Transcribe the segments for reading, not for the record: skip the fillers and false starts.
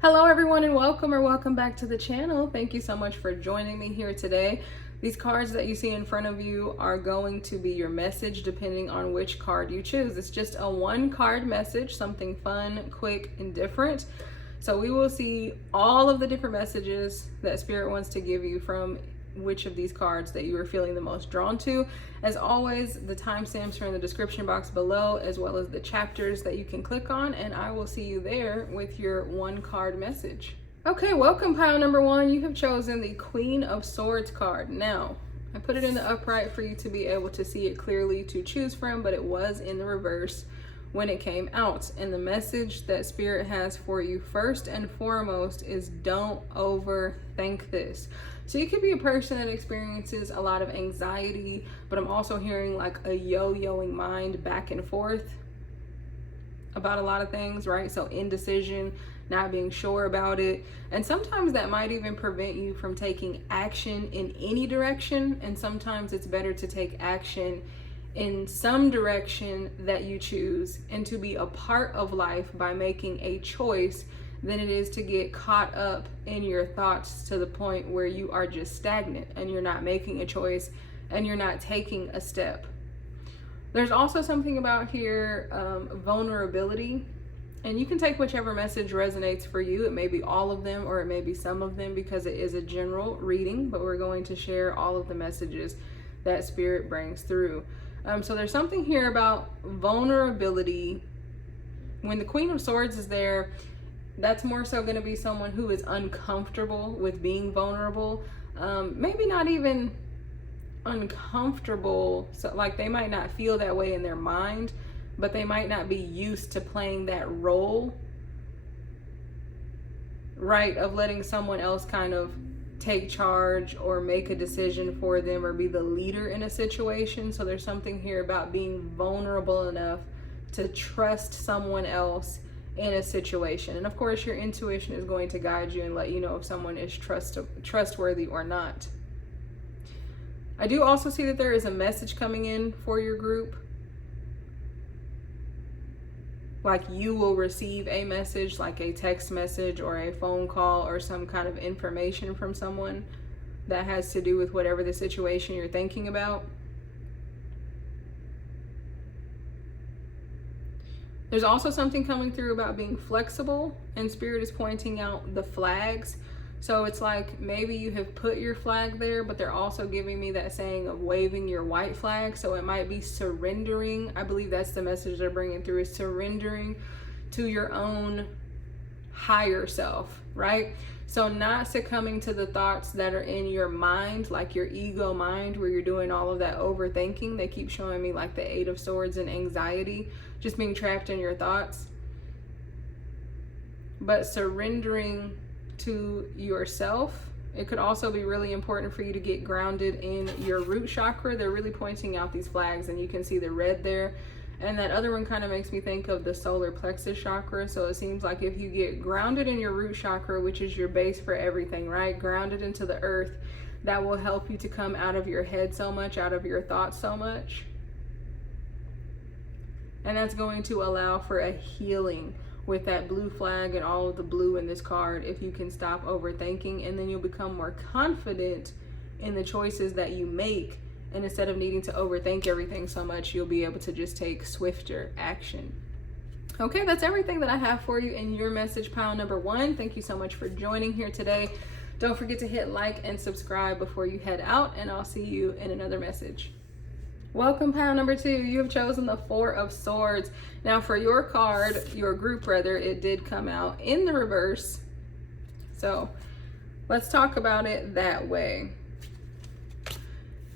Hello everyone and welcome back to the channel. Thank you so much for joining me here today. These cards that you see in front of you are going to be your message depending on which card you choose. It's just a one card message, something fun, quick, and different. So we will see all of the different messages that Spirit wants to give you from which of these cards that you are feeling the most drawn to. As always, the timestamps are in the description box below, as well as the chapters that you can click on, and I will see you there with your one card message. Okay, welcome pile number one. You have chosen the Queen of Swords card. Now, I put it in the upright for you to be able to see it clearly to choose from, but it was in the reverse when it came out. And the message that Spirit has for you first and foremost is don't overthink this. So you could be a person that experiences a lot of anxiety, but I'm also hearing like a yo-yoing mind back and forth about a lot of things, right? So indecision, not being sure about it. And sometimes that might even prevent you from taking action in any direction. And sometimes it's better to take action in some direction that you choose and to be a part of life by making a choice than it is to get caught up in your thoughts to the point where you are just stagnant and you're not making a choice and you're not taking a step. There's also something about here, vulnerability, and you can take whichever message resonates for you. It may be all of them or it may be some of them because it is a general reading, but we're going to share all of the messages that Spirit brings through. So there's something here about vulnerability. When the Queen of Swords is there, that's more so going to be someone who is uncomfortable with being vulnerable. Maybe not even uncomfortable, so like they might not feel that way in their mind, but they might not be used to playing that role, right, of letting someone else kind of take charge or make a decision for them or be the leader in a situation. So there's something here about being vulnerable enough to trust someone else in a situation. And of course your intuition is going to guide you and let you know if someone is trustworthy or not. I do also see that there is a message coming in for your group. Like you will receive a message, like a text message or a phone call or some kind of information from someone that has to do with whatever the situation you're thinking about. There's also something coming through about being flexible, and Spirit is pointing out the flags. So it's like maybe you have put your flag there, but they're also giving me that saying of waving your white flag. So it might be surrendering. I believe that's the message they're bringing through, is surrendering to your own higher self, right? So not succumbing to the thoughts that are in your mind, like your ego mind, where you're doing all of that overthinking. They keep showing me like the Eight of Swords and anxiety, just being trapped in your thoughts. But surrendering to yourself. It could also be really important for you to get grounded in your root chakra. They're really pointing out these flags, and you can see the red there. And that other one kind of makes me think of the solar plexus chakra. So it seems like if you get grounded in your root chakra, which is your base for everything, right? Grounded into the earth, that will help you to come out of your head so much, out of your thoughts so much. And that's going to allow for a healing with that blue flag and all of the blue in this card if you can stop overthinking, and then you'll become more confident in the choices that you make. And instead of needing to overthink everything so much, you'll be able to just take swifter action. Okay, that's everything that I have for you in your message pile number one. Thank you so much for joining here today. Don't forget to hit like and subscribe before you head out, and I'll see you in another message. Welcome pile number two. You have chosen the Four of Swords. Now for your card, your group rather, it did come out in the reverse. So let's talk about it that way.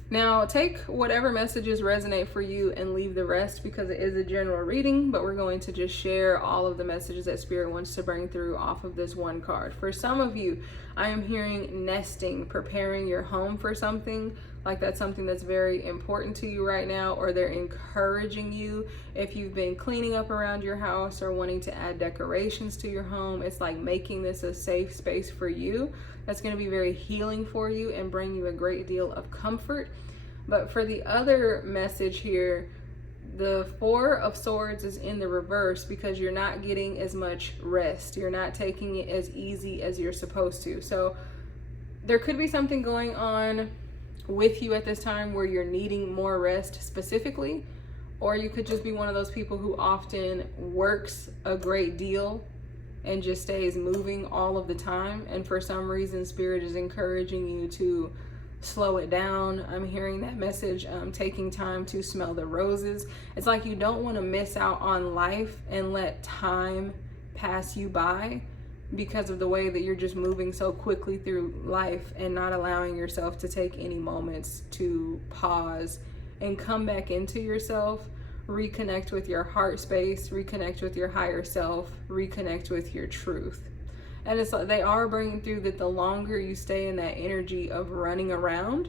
Now take whatever messages resonate for you and leave the rest, because it is a general reading, but we're going to just share all of the messages that Spirit wants to bring through off of this one card. For some of you, I am hearing nesting, preparing your home for something, like that's something that's very important to you right now, or they're encouraging you. If you've been cleaning up around your house or wanting to add decorations to your home, it's like making this a safe space for you. That's going to be very healing for you and bring you a great deal of comfort. But for the other message here, The Four of Swords is in the reverse because you're not getting as much rest. You're not taking it as easy as you're supposed to. So there could be something going on with you at this time where you're needing more rest specifically, or you could just be one of those people who often works a great deal and just stays moving all of the time. And for some reason, Spirit is encouraging you to slow it down. I'm hearing that message, taking time to smell the roses. It's like you don't want to miss out on life and let time pass you by because of the way that you're just moving so quickly through life and not allowing yourself to take any moments to pause and come back into yourself, reconnect with your heart space, reconnect with your higher self, reconnect with your truth. And it's like they are bringing through that the longer you stay in that energy of running around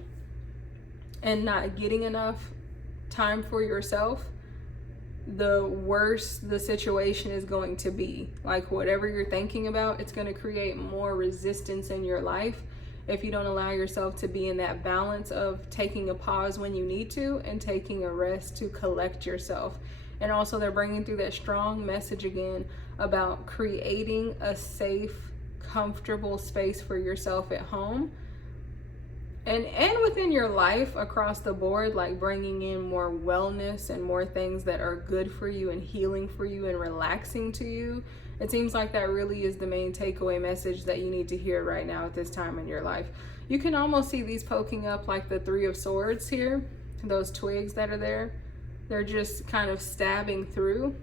and not getting enough time for yourself, the worse the situation is going to be. Like whatever you're thinking about, it's going to create more resistance in your life if you don't allow yourself to be in that balance of taking a pause when you need to and taking a rest to collect yourself. And also they're bringing through that strong message again about creating a safe, comfortable space for yourself at home and within your life across the board, like bringing in more wellness and more things that are good for you and healing for you and relaxing to you. It seems like that really is the main takeaway message that you need to hear right now at this time in your life. You can almost see these poking up like the Three of Swords here, those twigs that are there. They're just kind of stabbing through.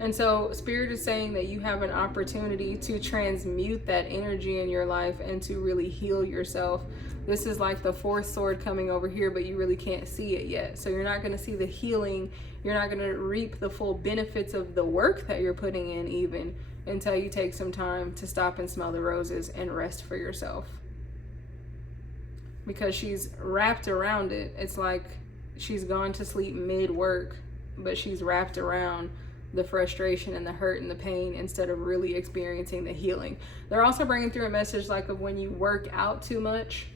And so Spirit is saying that you have an opportunity to transmute that energy in your life and to really heal yourself. This is like the fourth sword coming over here, but you really can't see it yet. So you're not going to see the healing. You're not going to reap the full benefits of the work that you're putting in even until you take some time to stop and smell the roses and rest for yourself. Because she's wrapped around it. It's like she's gone to sleep mid-work, but she's wrapped around the frustration and the hurt and the pain instead of really experiencing the healing. They're also bringing through a message like of when you work out too much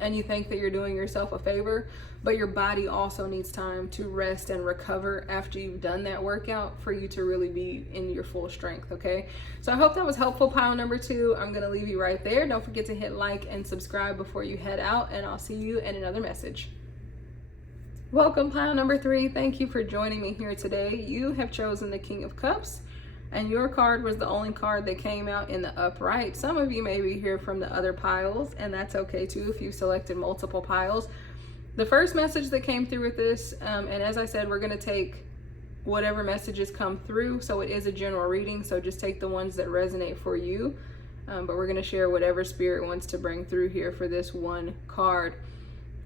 and you think that you're doing yourself a favor, but your body also needs time to rest and recover after you've done that workout for you to really be in your full strength, okay? So I hope that was helpful, pile number 2. I'm gonna leave you right there. Don't forget to hit like and subscribe before you head out, and I'll see you in another message. Welcome, pile number 3. Thank you for joining me here today. You have chosen the King of Cups, and your card was the only card that came out in the upright. Some of you may be here from the other piles, and that's okay too if you selected multiple piles. The first message that came through with this, and as I said, we're going to take whatever messages come through, so it is a general reading, so just take the ones that resonate for you, but we're going to share whatever Spirit wants to bring through here for this one card.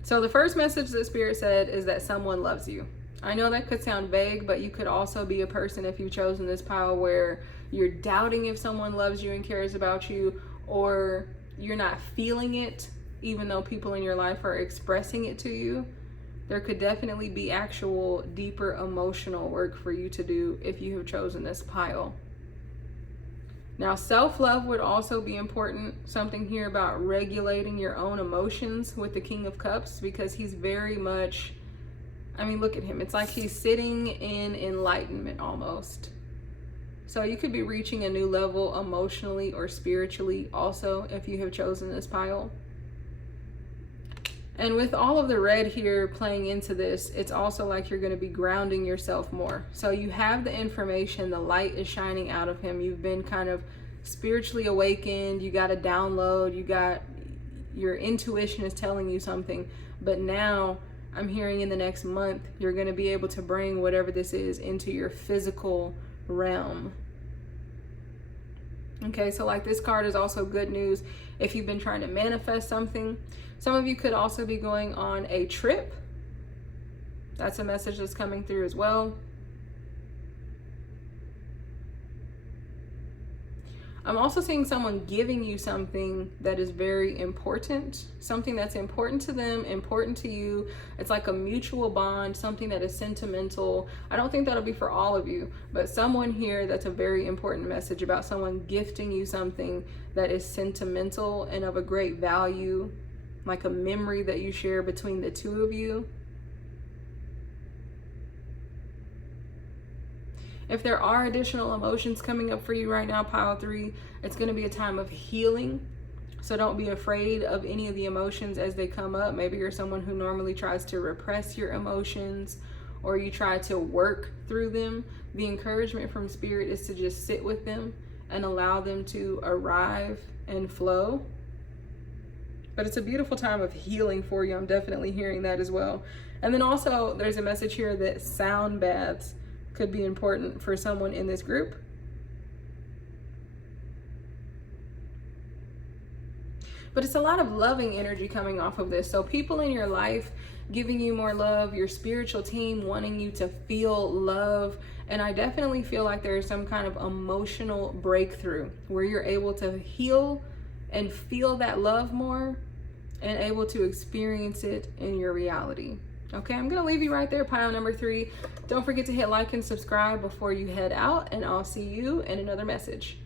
So the first message that Spirit said is that someone loves you. I know that could sound vague, but you could also be a person, if you've chosen this pile, where you're doubting if someone loves you and cares about you, or you're not feeling it, even though people in your life are expressing it to you. There could definitely be actual deeper emotional work for you to do if you have chosen this pile. Now, self-love would also be important. Something here about regulating your own emotions with the King of Cups, because he's very much, I mean, look at him. It's like he's sitting in enlightenment almost. So you could be reaching a new level emotionally or spiritually also if you have chosen this pile. And with all of the red here playing into this, it's also like you're going to be grounding yourself more. So you have the information, the light is shining out of him. You've been kind of spiritually awakened. You got a download. You got, your intuition is telling you something. But now I'm hearing in the next month, you're going to be able to bring whatever this is into your physical realm. Okay, so like this card is also good news if you've been trying to manifest something. Some of you could also be going on a trip. That's a message that's coming through as well. I'm also seeing someone giving you something that is very important, something that's important to them, important to you. It's like a mutual bond, something that is sentimental. I don't think that'll be for all of you, but someone here, that's a very important message about someone gifting you something that is sentimental and of a great value, like a memory that you share between the two of you. If there are additional emotions coming up for you right now, pile 3, it's going to be a time of healing. So don't be afraid of any of the emotions as they come up. Maybe you're someone who normally tries to repress your emotions, or you try to work through them. The encouragement from Spirit is to just sit with them and allow them to arrive and flow. But it's a beautiful time of healing for you. I'm definitely hearing that as well. And then also there's a message here that sound baths could be important for someone in this group. But it's a lot of loving energy coming off of this. So people in your life giving you more love, your spiritual team wanting you to feel love. And I definitely feel like there's some kind of emotional breakthrough where you're able to heal and feel that love more and able to experience it in your reality. Okay, I'm gonna leave you right there, pile number 3. Don't forget to hit like and subscribe before you head out, and I'll see you in another message.